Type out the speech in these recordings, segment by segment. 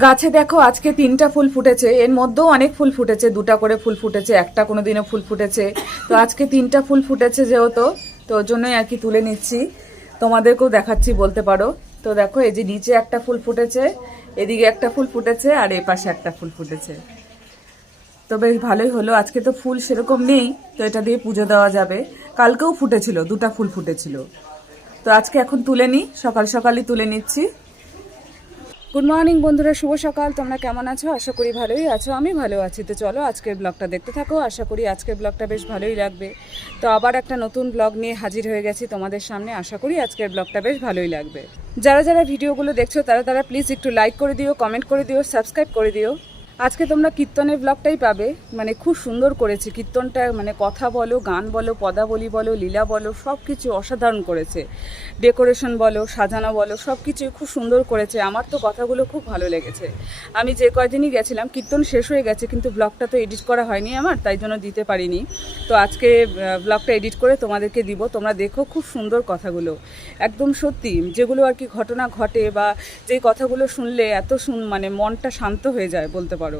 গাছে দেখো আজকে 3টা ফুল ফুটেছে, এর মধ্যেও অনেক ফুল ফুটেছে, 2টা করে ফুল ফুটেছে, একটা কোনোদিনও ফুল ফুটেছে। তো আজকে 3টা ফুল ফুটেছে যেহেতু, তো ওর জন্যই আর কি তুলে নিচ্ছি, তোমাদেরকেও দেখাচ্ছি বলতে পারো। তো দেখো এই যে নিচে একটা ফুল ফুটেছে, এদিকে একটা ফুল ফুটেছে, আর এই পাশে একটা ফুল ফুটেছে। তো বেশ ভালোই হলো, আজকে তো ফুল সেরকম নেই, তো এটা দিয়ে পুজো দেওয়া যাবে। কালকেও ফুটেছিল, 2টা ফুল ফুটেছিল। তো আজকে এখন তুলে নিই, সকাল সকালই তুলে নিচ্ছি। গুড মর্নিং বন্ধুরা, শুভ সকাল। তোমরা কেমন আছো? আশা করি ভালোই আছো, আমি ভালো আছি। তো চলো আজকের ব্লগটা দেখতে থাকো, আশা করি আজকের ব্লগটা বেশ ভালোই লাগবে। তো আবার একটা নতুন ব্লগ নিয়ে হাজির হয়ে গেছি তোমাদের সামনে, আশা করি আজকের ব্লগটা বেশ ভালোই লাগবে। যারা যারা ভিডিওগুলো দেখছো তারা প্লিজ একটু লাইক করে দিও, কমেন্ট করে দিও, সাবস্ক্রাইব করে দিও। আজকে তোমরা কীর্তনের ব্লগটাই পাবে, মানে খুব সুন্দর করেছে কীর্তনটা, মানে কথা বলো, গান বলো, পদাবলী বলো, লীলা বলো, সব কিছু অসাধারণ করেছে। ডেকোরেশন বলো, সাজানো বলো, সব কিছুই খুব সুন্দর করেছে। আমার তো কথাগুলো খুব ভালো লেগেছে। আমি যে কয়দিনই গেছিলাম, কীর্তন শেষ হয়ে গেছে, কিন্তু ব্লগটা তো এডিট করা হয়নি আমার, তাই জন্য দিতে পারিনি। তো আজকে ব্লগটা এডিট করে তোমাদেরকে দিব, তোমরা দেখো। খুব সুন্দর কথাগুলো, একদম সত্যি, যেগুলো আর কি ঘটনা ঘটে বা যে কথাগুলো শুনলে এত মানে মনটা শান্ত হয়ে যায় বলতে পারো।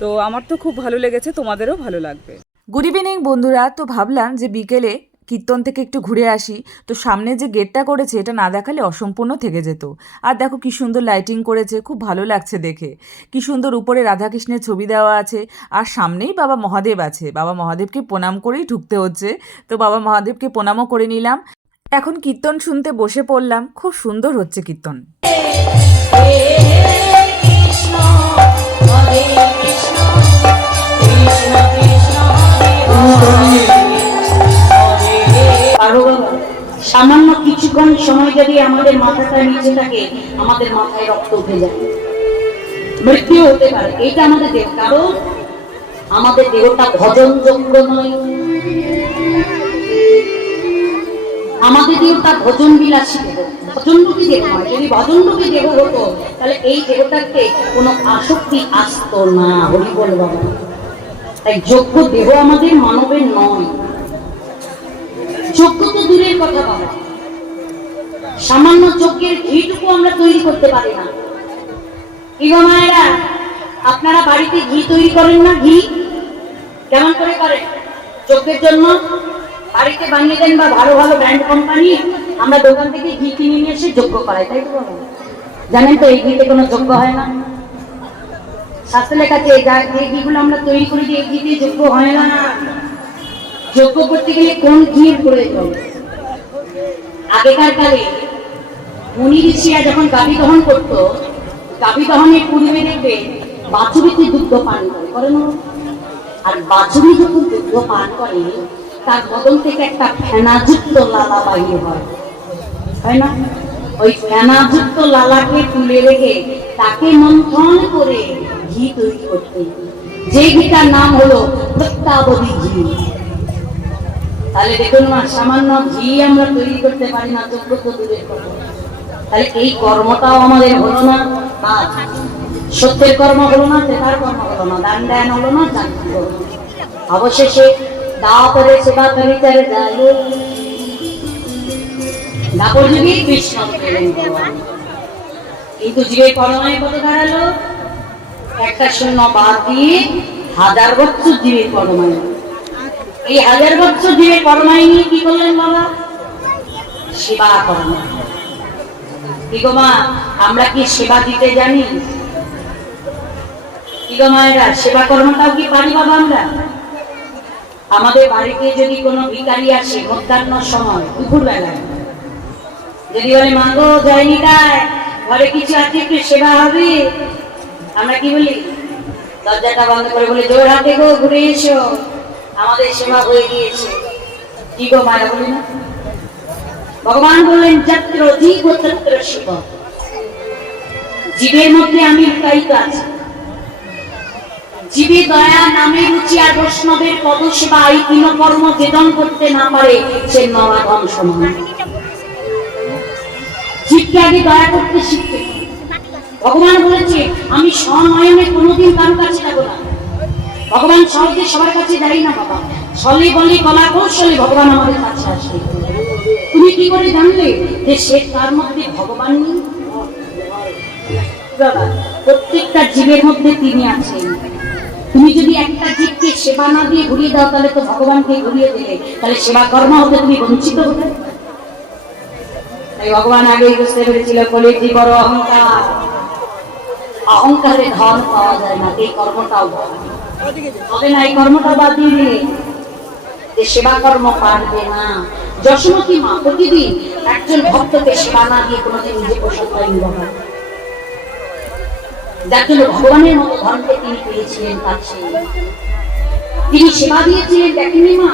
তো আমার তো খুব ভালো লেগেছে, তোমাদেরও ভালো লাগবে। গুড ইভিনিং বন্ধুরা। তো ভাবলাম যে বিকেলে কীর্তন থেকে একটু ঘুরে আসি। তো সামনে যে গেটটা করেছে এটা না দেখালে অসম্পূর্ণ থেকে যেত। আর দেখো কি সুন্দর লাইটিং করেছে, খুব ভালো লাগছে দেখে। কি সুন্দর উপরে রাধাকৃষ্ণের ছবি দেওয়া আছে, আর সামনেই বাবা মহাদেব আছে। বাবা মহাদেবকে প্রণাম করেই ঢুকতে হচ্ছে। তো বাবা মহাদেবকে প্রণামও করে নিলাম। এখন কীর্তন শুনতে বসে পড়লাম, খুব সুন্দর হচ্ছে কীর্তন। সামান্য কিছুক্ষণ সময় যদি আমাদের মাথাটা নিচে থাকে, আমাদের মাথায় রক্ত উঠে যায়, মৃত্যু হতে পারে। এইটা আমাদের দেহ, কারণ আমাদের দেহটা ভজনযোগ্য নয়। আমাদের দেহটা ভজন বিলাসী দেহ, ভজনরূপী দেহ নয়। যদি ভজনরূপী দেহ হতো তাহলে এই দেহটাকে কোনো আসক্তি আসতো না। হরি বল বাবা। তাই যোগ্য দেহ আমাদের মানবের নয়। যোগ্য তো দূরের কথা বাবা, সামান্য যজ্ঞের ঘিটুকু আমরা তৈরি করতে পারি না। কি গো মায়েরা, আপনারা বাড়িতে ঘি তৈরি করেন না? ঘি কেমন করে করেন? যজ্ঞের জন্য বাড়িতে বানিয়ে দেন, বা ভালো ভালো ব্র্যান্ড কোম্পানি, আমরা দোকান থেকে ঘি কিনে নিয়ে এসে যজ্ঞ করাই, তাই তো বাবা? জানেন তো এই ঘিতে কোনো যজ্ঞ হয় না। শাস্ত্রে লেখা আছে যে ঘিগুলো আমরা তৈরি করি, এই ঘিতে যজ্ঞ হয় না। যজ্ঞ করতে গেলে কোন ঘির প্রয়োজন? আগেকার কালে মুনি ঋষিরা যখন গাভী দহন করতো, গাভী দহনের পূর্বে দেখবে বাছুরিতে দুগ্ধ পান করে না? আর বাছুরি যখন দুগ্ধ পান করে, তার বদল থেকে একটা ফেনাযুক্ত লালা বাহির হয় না? ওই ফেনাযুক্ত লালাকে তুলে রেখে তাকে মন্থন করে ঘি তৈরি করতে, যে ঘিটার নাম হলো প্রত্যাবধি ঘি। তাহলে দেখুন না, সামান্য ঘি আমরা তৈরি করতে পারি না, যোগ্য তো দূরের কথা। তাহলে এই কর্মটাও আমাদের হলো না। সত্যের কর্ম হলো না, তেতার কর্ম হলো না, দান ধ্যান হলো না, জানতে হলো। অবশেষে দাও করে সেবা করিতে যায় দাপর যুগে কৃষ্ণ পেলেন ভগবান। কিন্তু জীবের পরমায় কত দাঁড়ালো? একটা শূন্য বাদ দিয়ে 1000 বছর জীবের পরমায়। এই 1000 বছর জীবের পরমায় নিয়ে কি করলেন বাবা? সেবা কর্ম। কি গো মা, আমরা কি সেবা দিতে জানি? কি গো মায়েরা, সেবা কর্মটাও কি পারি বাবা আমরা? আমাদের বাড়িতে যদি কোনো ভিখারি আসে মধ্যাহ্ন সময়, দুপুর বেলায়, যদি বলে মা গো যায়নি, তাই ঘরে কিছু আছে, একটু সেবা হবে, আমরা কি বলি? দরজাটা বন্ধ করে বলি, জোর হাতে গো ঘুরে এসো, আমাদের সেবা হয়ে গিয়েছে। কি গো মায়েরা, বলি না? ভগবান বললেন যত্র জীব তত্র শিব। জীবের মধ্যে আমি লুকায়িত আছি। জীবে দয়া, নামে রুচি আর বৈষ্ণবের পদ সেবা, এই তিন কর্ম যেজন করতে না পারে সে নরাধম সমান। জীবকে আগে দয়া করতে শিখতে। ভগবান বলেছে আমি স্বনয়নে কোনোদিন কারো কাছে যাবো না। ভগবান সহজে সবার কাছে যাই না বাবা, ছলে বলে কলা কৌশলে ভগবান আমাদের কাছে আসে। তুমি কি করে জানলে যে সে তার মধ্যে ভগবান নেই? বাবা প্রত্যেকটা জীবের মধ্যে তিনি আছেন। তুমি যদি একটা জীবকে সেবা না দিয়ে ঘুরিয়ে দাও, তাহলে তো ভগবানকে ঘুরিয়ে দিলে, তাহলে সেবা কর্ম হতে তুমি বঞ্চিত হবে। তাই ভগবান আগেই বুঝতে পেরেছিল কলির জীব বড় অহংকার, অহংকারে ধন পাওয়া যায় না, এই কর্মটাও হবে না, এই কর্মটা বাদ দিয়ে দিলে যে সেবা কর্ম পারবে না। যশোমতী মা প্রতিদিন একজন ভক্তকে সেবা না দিয়ে কোনোদিন নিজে প্রসাদ পাইনি বাবা, যার জন্য ভগবানের মতো ধনকে তিনি পেয়েছিলেন কাছে। তিনি সেবা দিয়েছিলেন, দেখেননি মা,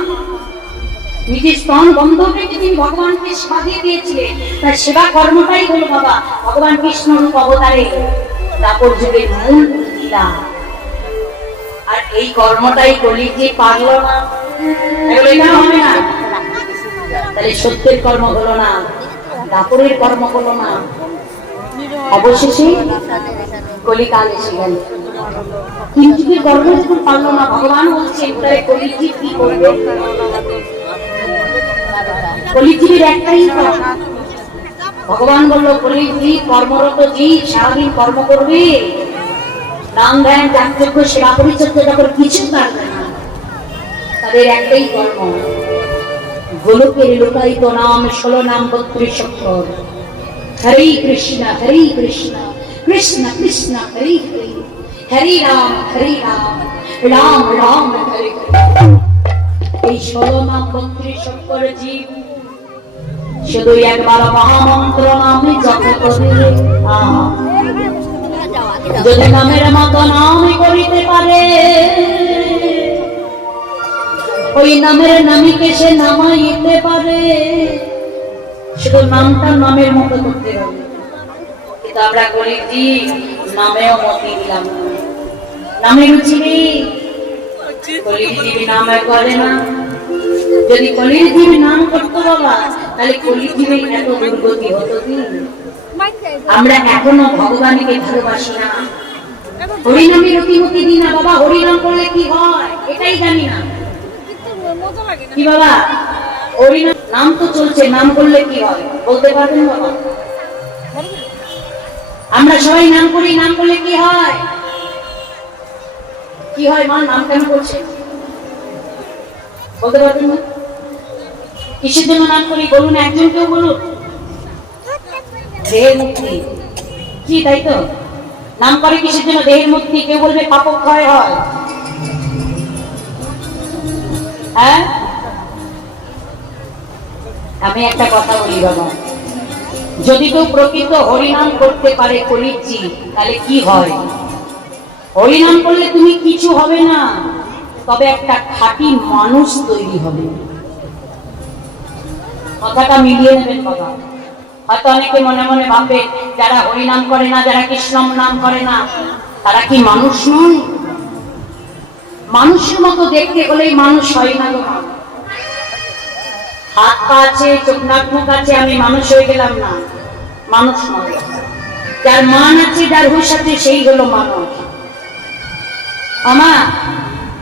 নিজের স্তন বন্ধ রেখে তিনি ভগবানকে সেবা দিয়ে দিয়েছিলেন। তার সেবা কর্মটাই হলো বাবা ভগবান কৃষ্ণ রূপ অবতারে দাপর যুগের মূল লীলা। আর এই কর্মটাই কলির যে পারল না, এগুলো এটা হবে না, তাহলে সত্যের কর্ম হলো না, দাপরের কর্ম হলো না। অবশেষে কলিকাল এসে গেল, কিন্তু কর্ম যখন পারলো না, ভগবান বলছেন তাহলে কলিজীব কি করবে? কলিজীবের একটাই কাজ, ভগবান বললো কলিজীব কর্মরত জীব সারাদিন কর্ম করবে, নাম ধ্যান যাগযজ্ঞ সেবা পরিচর্যা করে কিছু পারবে না। তাদের একটাই কর্ম, গোলকের লোকায়িত নাম 16 নাম 32 অক্ষর, হরে কৃষ্ণ কৃষ্ণ কৃষ্ণ হরে হরে, হরে রাম রাম রাম হরে হরে। এই 16 নাম 32 অক্ষর জীব শুধু একবার মহামন্ত্র নামে জপ করে, যদি নামের মতো নাম করিতে পারে, ওই নামের নামীকে সে নামাইতে পারে। শুধু নামটা নামের মতো করতে হবে, কিন্তু আমরা করি কি নামেও মতি দিলাম, নামে রুচি নেই, কলির জীবী নামে করে না। যদি কলির জীবী নাম করতো বাবা, তাহলে কলির জীবী এত দুর্গতি হতো কি? আমরা এখনো ভগবানকে ভালোবাসি না, হরিনামের অতিমতি দিই না বাবা। হরিনাম করলে কি হয় এটাই জানি না কি বাবা, হরিনাম নাম তো চলছে, নাম করলে কি হয় বলতে পারবেন বাবা? আমরা সবাই নাম করি, নাম করলে কি হয়? কি হয় মা, নাম কেন করছে বলতে পারবেন না? কিসের জন্য নাম করি বলুন, একজন কেউ বলুন। দেহের মুক্তি, কি তাই তো? নাম করে কিসের জন্য? দেহের মুক্তি। কেউ বলবে পাপ ক্ষয় হয়, হ্যাঁ? আমি একটা কথা বলি বাবা, যদি কেউ প্রকৃত হরিনাম করতে পারে কলির জীব, তাহলে কি হয়? হরিনাম করলে তুমি কিছু হবে না, তবে একটা খাঁটি মানুষ তৈরি হবে। কথাটা মিলিয়ে নেবেন বাবা। হয়তো অনেকে মনে মনে ভাববে যারা হরিনাম করে না, যারা কৃষ্ণ নাম করে না, তারা কি মানুষ নয়? মানুষের মতো দেখতে হলেই মানুষ হয় না গো। হাত পা আছে, চোখ নাক মুখ আছে, আমি মানুষ হয়ে গেলাম না, মানুষ নয়। যার মান আছে, যার হুঁশ আছে, সেই হলো মানুষ।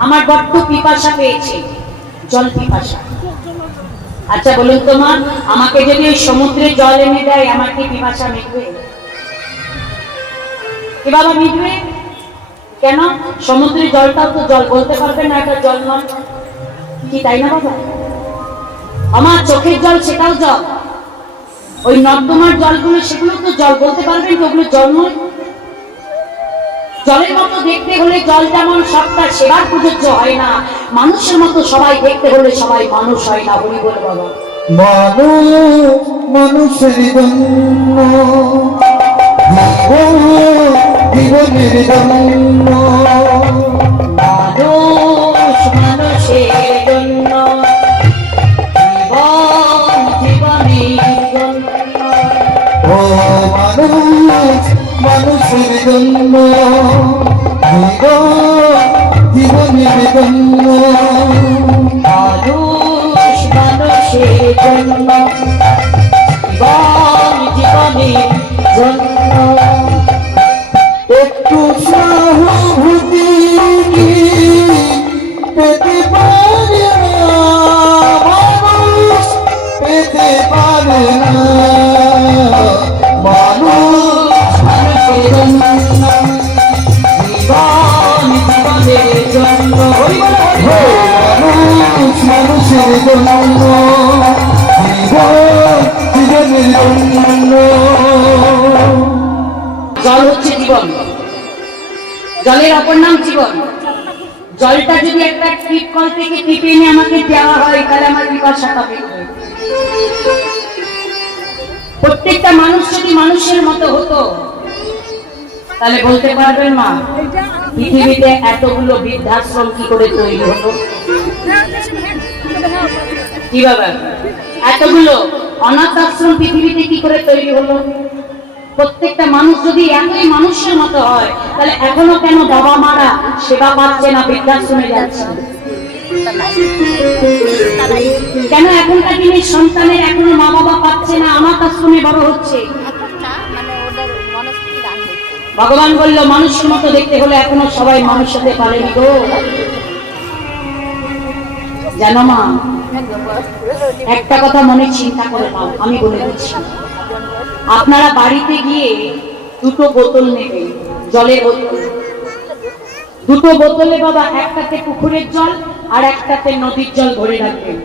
আমার বড্ড পিপাসা পেয়েছে, জল পিপাসা। আচ্ছা বলুন তো মা, আমাকে যদি ওই সমুদ্রে জল এনে দেয়, আমার কি পিপাসা মিটবে? কি বাবা মিটবে? কেন? সমুদ্রের জলটাও তো জল, বলতে পারবে না এটা জল নয়, কি তাই না বাবা? আমার চোখের জল সেটাও জল, ওই নর্দমার জলগুলো সেগুলো তো জল, বলতে পারবেন তো ওগুলো জল নয়? জলের মতো দেখতে হলে জল যেমন সবটা সেবার প্রযোজ্য হয় না, মানুষের মতো সবাই দেখতে হলে সবাই মানুষ হয় না। হরি বল বাবা। মানুষের জন্য জীবনের জন্য, মানুষ মানুষের জন্য, জীবনের জন্য। ও মানুষ মানুষের জন্য, জীবনের জন্য, মানুষ মানুষের জন্য, জীবনের জন্য। একটু সহানুভূতি পেতে পারে না মানুষ, পেতে পারে না মানুষ মানুষের জন্য, জীবনের জন্য জীবনের জন্য জল হচ্ছে জীবন, জলের অপর নাম জীবন। জলটা যদি একটা টিপ কল থেকে টিপে এনে আমাকে দেওয়া হয় তাহলে আমার পিপাসা কাটবে। প্রত্যেকটা মানুষ যদি মানুষের মতো হতো তাহলে বলতে পারবেন মা পৃথিবীতে এতগুলো বৃদ্ধাশ্রম কি করে তৈরি হতো? কিভাবে এতগুলো অনাথ আশ্রম পৃথিবীতে কি করে তৈরি হলো? প্রত্যেকটা মানুষ যদি এতই মানুষের মতো হয় তাহলে এখনো কেন বাবা মারা সেবা পাচ্ছে না, বৃদ্ধাশ্রমে যাচ্ছে? কেন এখনকার দিনে সন্তানের এখনো মা বাবা পাচ্ছে না, অনাথ আশ্রমে বড় হচ্ছে? ভগবান বলল মানুষের মতো দেখতে হলে এখনো সবাই মানুষ হতে পারেনি গো। জানো মা, একটা কথা মনে চিন্তা করে নাও, আমি বলে দিচ্ছি। আপনারা বাড়িতে গিয়ে দুটো বোতল নেবেন, জলের বোতল। দুটো বোতলে বাবা একটাতে পুকুরের জল আর একটাতে নদীর জল ভরে রাখবেন।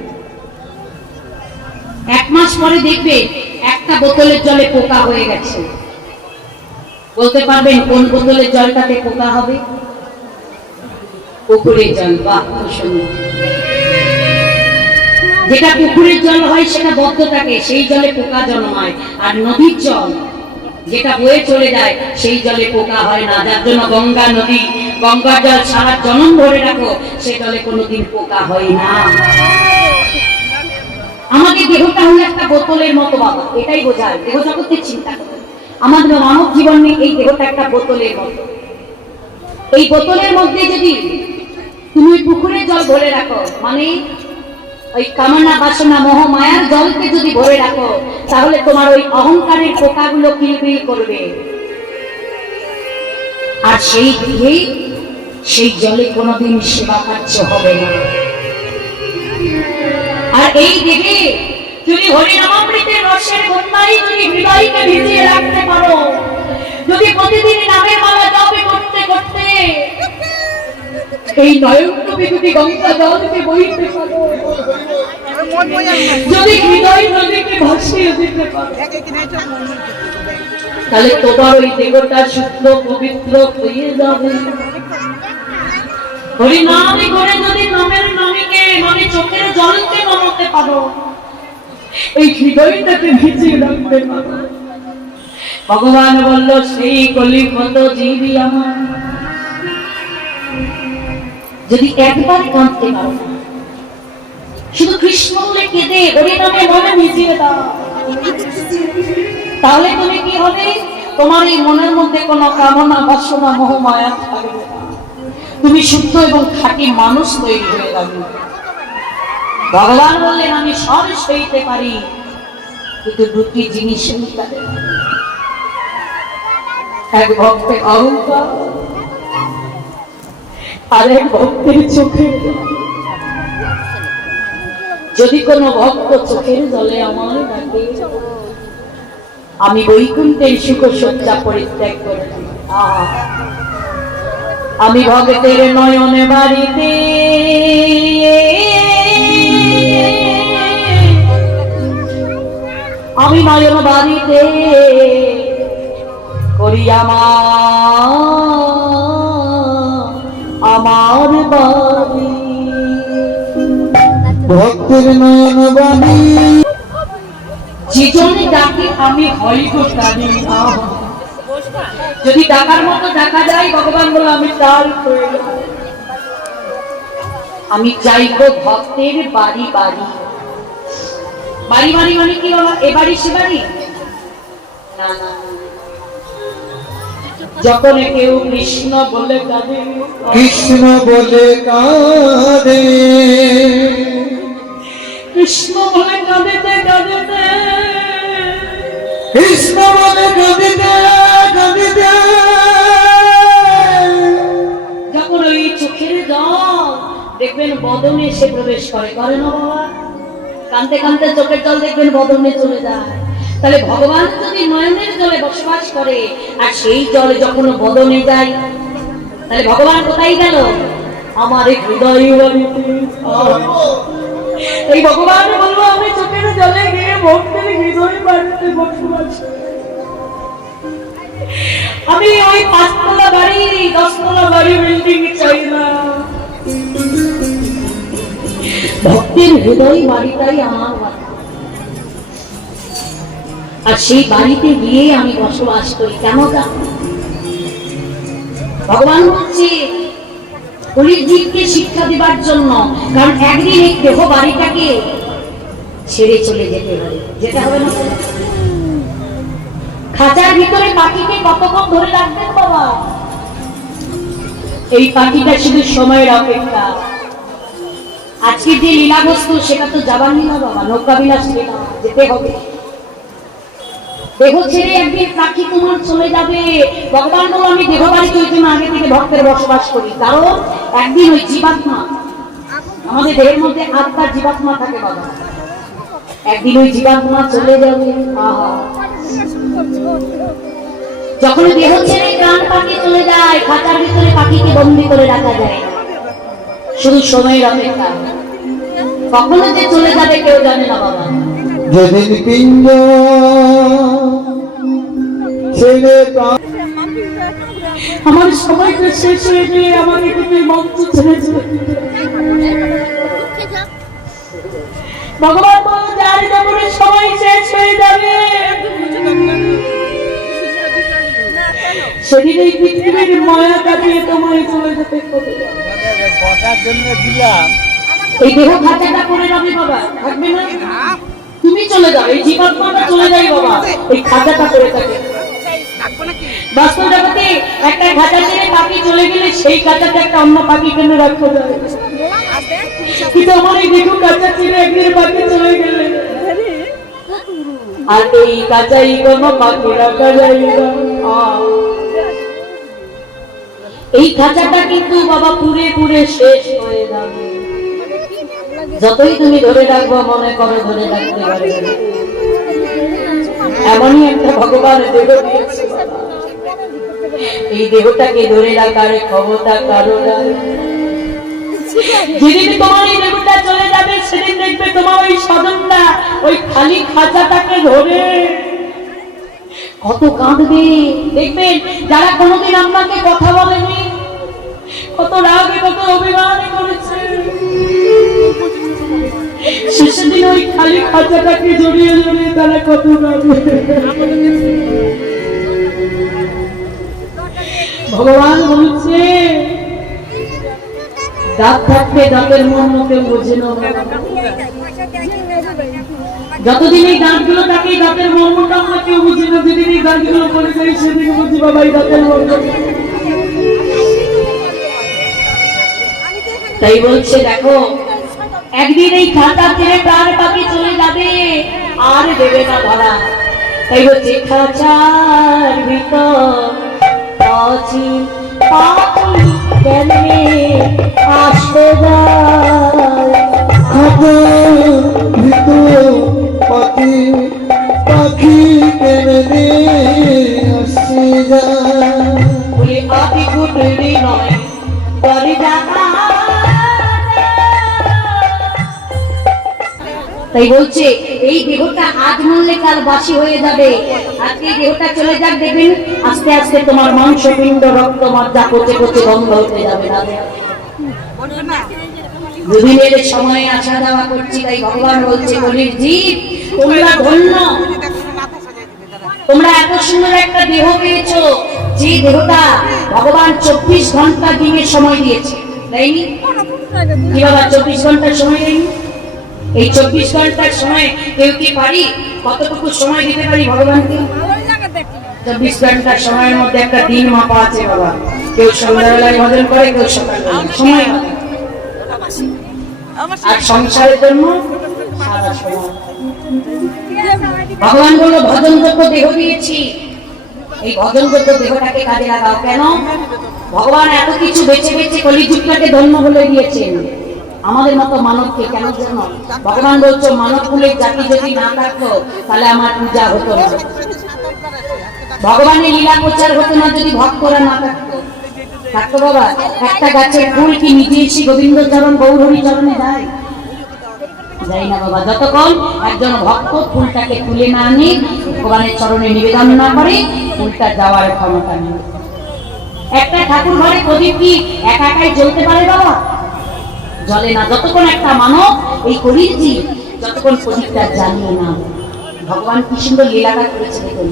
1 মাস পরে দেখবে একটা বোতলের জলে পোকা হয়ে গেছে। বলতে পারবেন কোন বোতলের জলটাতে পোকা হবে? পুকুরের জল। বাহ, খুব সুন্দর। যেটা পুকুরের জল হয় সেটা বদ্ধ থাকে, সেই জলে পোকা জন্মায়। আর নদীর জল যেটা বয়ে চলে যায় সেই জলে পোকা হয় না। যার জন্য গঙ্গা নদী, গঙ্গার জল সারা জনম ধরে রাখো, সে জলে কোনোদিন পোকা হয় না। আমাদের দেহটা হলো একটা বোতলের মতো বাবা, এটাই বোঝায়। দেহ জগতের চিন্তা করো, আমাদের মানব জীবনে এই দেহটা একটা বোতলের মতো। এই বোতলের মধ্যে যদি তুমি পুকুরের জল ভরে রাখো, মানে ওই কামনা বাসনা মোহ মায়ার জলকে যদি ভরে রাখো, তাহলে তোমার ওই অহংকারের পোকাগুলো কিলবিল করবে। আর সেই দিকে সেই জলে কোনোদিন সেবা কার্য হবে না। আর এই দিকে যদি হরিনামামৃতের রসের বন্যায় যদি হৃদয়কে ভিজিয়ে রাখতে পারো, যদি প্রতিদিন নামের মালা জপে করতে করতে এই নয়নটুপি যদি গঙ্গা জলকে বইতে পারো, যদি হৃদয় নদীকে ভাসিয়ে দিতে পারো, তাহলে তোমার ওই দেহটা শুদ্ধ পবিত্র হয়ে যাবে। হরিনামে করে যদি নামের নামীকে মানে চোখের জলকে নামাতে পারো, এই হৃদয়টাকে ভিজিয়ে রাখতে পারো। ভগবান বলল সেই কলিপত জীবী আমার যদি একবার কাঁদতে পারো, শুধু কৃষ্ণ বলে কেঁদে হরিনামে মনে ভিজিয়ে দাও, তাহলে তুমি কি হবে? তোমার এই মনের মধ্যে কোনো কামনা বাসনা মোহ মায়া থাকবে না। তুমি শুদ্ধ এবং খাঁটি মানুষ তৈরি হয়ে যাবে। ভগবান বললেন আমি সব সইতে পারি, কিন্তু দুটি জিনিস এক ভক্তের অহংকার আর এক ভক্তের চোখের। যদি কোনো ভক্ত চোখের জলে আমার ডাকে, আমি বৈকুণ্ঠের সুখ সজ্জা পরিত্যাগ করে দিই। আমি ভক্তের নয়নে বাড়িতে আমি নয়ন বাড়িতে করি আমার বাড়ি। ভক্তের নয়ন বাণী জীবনে ডাকি আমি হই গো জানি না। যদি ডাকার মতো ডাকা যায়, ভগবান বলে আমি তার হয়ে যাব। আমি যাইব ভক্তের বাড়ি বাড়ি। বাড়ি বাড়ি মানে কি বাবা? এ বাড়ি সে বাড়ি না, না। যখন কেউ কৃষ্ণ বলে কাঁদে, কৃষ্ণ বলে কাঁদে, কৃষ্ণ বলে কাঁদিতে কাঁদিতে, কৃষ্ণ বলে কাঁদিতে কাঁদিতে যখন ওই চোখের জল দেখবেন বদনে এসে প্রবেশ করে, করে না বাবা? কাঁদতে কাঁদতে চোখের জল দেখবেন বদনে চলে যায়। তাহলে ভগবান যদি নয়নের জলে বসবাস করে আর সেই জল যখন বদনে যায়, তাহলে ভগবান কোথায় গেল? আমার হৃদয় বাড়িতে। এই ভগবান বলবো আমি চোখের জলে গিয়ে ভক্তের হৃদয় বাড়িতে বসবাস করি। আমি ওই 5 তলা বাড়ি 10 তলা বাড়ি বিল্ডিং চাই না, ভক্তের হৃদয় বাড়িটাই আমার বাড়ি। আর সেই বাড়িতে গিয়ে আমি বসবাস করি। কেন জানো? ভগবান বলছে কলির জীবকে শিক্ষা দেবার জন্য, কারণ একদিন এই দেহ বাড়িটাকে ছেড়ে চলে যেতে হবে। যেতে হবে না? খাঁচার ভিতরে পাখিকে কতক্ষণ ধরে রাখবেন বাবা? এই পাখিটা শুধু সময়ের অপেক্ষা। আজকে যে লীলা বস্তু সেটা তো যাবার লীলা বাবা, নৌকা বিলাস লীলা, যেতে হবে। দেহ ছেড়ে একদিন পাখি তোমার চলে যাবে। ভগবান বলো আমি দেহ বাড়িতে ওই জন্য আগে থেকে ভক্তের বসবাস করি, কারণ একদিন ওই জীবাত্মা, আমাদের দেহের মধ্যে আত্মার জীবাত্মা থাকে বাবা, একদিন ওই জীবাত্মা চলে যাবে। যখন দেহ ছেড়ে প্রাণ পাখি চলে যায়, খাঁচার ভিতরে পাখিকে বন্দি করে রাখা যায় না, শুধু সময়ের অপেক্ষা। কখনো যে চলে যাবে কেউ জানে না বাবা। যেদিন পিঞ্জ ছেড়ে প্রাণ আমার সময়টা শেষ হয়ে গেলে আমাকে থেকে মঞ্চ ছেড়ে চলে যেতে হবে। ভগবান বলো যার যখন সময় শেষ হয়ে যাবে সেদিন এই পৃথিবীর মায়া কাটিয়ে তোমায় চলে যেতে হবে। এই দেহ খাঁচাটা করে যাবে বাবা, থাকবে না? তুমি চলে যাও, এই জীবাত্মাটা চলে যাই বাবা, এই খাঁচাটা করে থাকে। বাস্তব জগতে একটা খাঁচা ছেড়ে পাখি চলে গেলে সেই খাঁচাতে একটা অন্য পাখি কেন রাখা যায়? কিন্তু আমার এই দেখো খাঁচা ছেড়ে একদিন পাখি চলে গেলে আর এই খাঁচাই কোনো পাখি রাখা যায় না। এই খাঁচাটা কিন্তু বাবা পুরে পুরে শেষ হয়ে যাবে। যতই তুমি ধরে রাখবো মনে করো ধরে রাখতে পারবে না। এমনই একটা ভগবান দেহ দিয়েছে, এই দেহটাকে ধরে রাখার ক্ষমতা কারো নাই। যেদিন তোমার এই দেহটা চলে যাবে সেদিন দেখবে তোমার ওই স্বজনটা ওই খালি খাঁচাটাকে ধরে কত কাঁদবে। দেখবেন যারা কোনোদিন আপনাকে কথা বলেনি, কত রাগে কত অভিমান করেছে, শেষের দিন ওই খালি খাঁচাটাকে জড়িয়ে জড়িয়ে তারা কত কাঁদবে। ভগবান বলছে দাঁত থাকতে দাঁতের মর্ম কেউ বোঝে না। যতদিন এই দাঁতগুলো থাকে দাঁতের মর্মটা আমরা কেউ বুঝি না, যেদিন এই দাঁতগুলো পড়ে যায় সেদিন বুঝি বাবা এই দাঁতের মর্ম। তাই বলছে দেখো একদিন এই খাঁচা ছেড়ে প্রাণ পাখি চলে যাবে, আর দেবে না ধরা। তাই বলছে খাঁচার ভিতর আছি পাখি কেমনে আসতে যায়, খাঁচার ভিতর পাখি পাখি কেমনে আসে যায়। বলে আদি কুটুরি নয় করে দেখা। তাই বলছে এই দেহটা আজ মরলে কাল বাসি হয়ে যাবে। আজকে এই দেহটা চলে যাক, দেখবেন আস্তে আস্তে তোমার মাংস পিণ্ড রক্ত মজ্জা পচে পচে বন্ধ হতে যাবে। দুদিনের সময়ে আসা যাওয়া করছি, তাই ভগবান বলছে কলির জীব তোমরা ধন্য, তোমরা এত সুন্দর একটা দেহ পেয়েছো, যে দেহটা ভগবান 24 ঘন্টা দিনের সময় দিয়েছে, তাইনি? কি বাবা 24 ঘন্টার সময় দেয়নি? এই 24 ঘন্টার সময় কেউ কি পারি কতটুকু সময় দিতে পারি ভগবানকে? 24 ঘন্টার সময়ের মধ্যে একটা দিন মাপা আছে বাবা। কেউ সন্ধ্যাবেলায় ভজন করে, কেউ সকালবেলা, সময় আর সংসারের জন্য সারা সময়। ভগবান বলল ভজনযোগ্য দেহ দিয়েছি, এই ভজনযোগ্য দেহটাকে কাজে লাগাও। কেন? ভগবান এত কিছু বেছে বেছে কলিযুগটাকে ধন্য বলে দিয়েছেন আমাদের মতো মানবকে। কেন জন্য? ভগবান বলছো মানব কুলের জাতি যদি না থাকতো তাহলে আমার পূজা হতো না, ভগবানের লীলা প্রচার হতো না যদি ভক্তরা না থাকতো। থাকতো বাবা? একটা গাছের ফুল কি নিজে এসে গোবিন্দ চরণ গৌরহরি চরণে যায়? যায় না বাবা, যতক্ষণ একজন ভক্ত ফুলটাকে তুলে না আনে, ভগবানের চরণে নিবেদন না করে, ফুলটা যাওয়ার ক্ষমতা নেই। একটা ঠাকুর ঘরে প্রদীপ কি একা একাই জ্বলতে পারে বাবা? জ্বলে না। যতক্ষণ একটা মানব এই কলির জীব যতক্ষণ প্রদীপটা জ্বালিয়ে না, ভগবান কি সুন্দর লীলাটা করেছে দেখুন।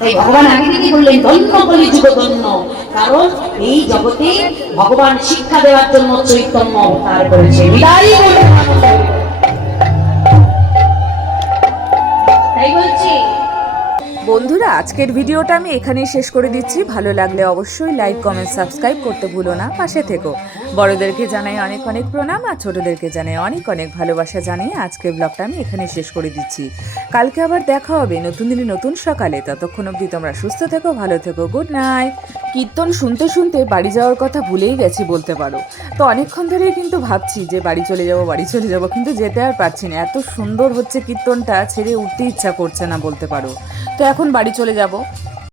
তাই ভগবান আগে থেকে বললেন ধন্য কলিযুগ ধন্য, কারণ এই জগতে ভগবান শিক্ষা দেওয়ার জন্য চৈতন্য অবতার করেছে। বিদায়ী বলে তাই বলছি। বন্ধুরা, আজকের ভিডিওটা আমি এখানেই শেষ করে দিচ্ছি। ভালো লাগলে অবশ্যই লাইক, কমেন্ট, সাবস্ক্রাইব করতে ভুলো না, পাশে থেকো। বড়দেরকে জানাই অনেক অনেক প্রণাম, আর ছোটদেরকে জানাই অনেক অনেক ভালোবাসা জানিয়ে আজকের ব্লগটা আমি এখানেই শেষ করে দিচ্ছি। কালকে আবার দেখা হবে নতুন দিনে নতুন সকালে। ততক্ষণ অবধি তোমরা সুস্থ থেকো, ভালো থেকো, গুড নাইট। কীর্তন শুনতে শুনতে বাড়ি যাওয়ার কথা ভুলেই গেছি বলতে পারো। তো অনেকক্ষণ ধরেই কিন্তু ভাবছি যে বাড়ি চলে যাব, কিন্তু যেতে আর পারছি না। এত সুন্দর হচ্ছে কীর্তনটা, ছেড়ে উঠতে ইচ্ছা করছে না বলতে পারো। তো এখন বাড়ি চলে যাব।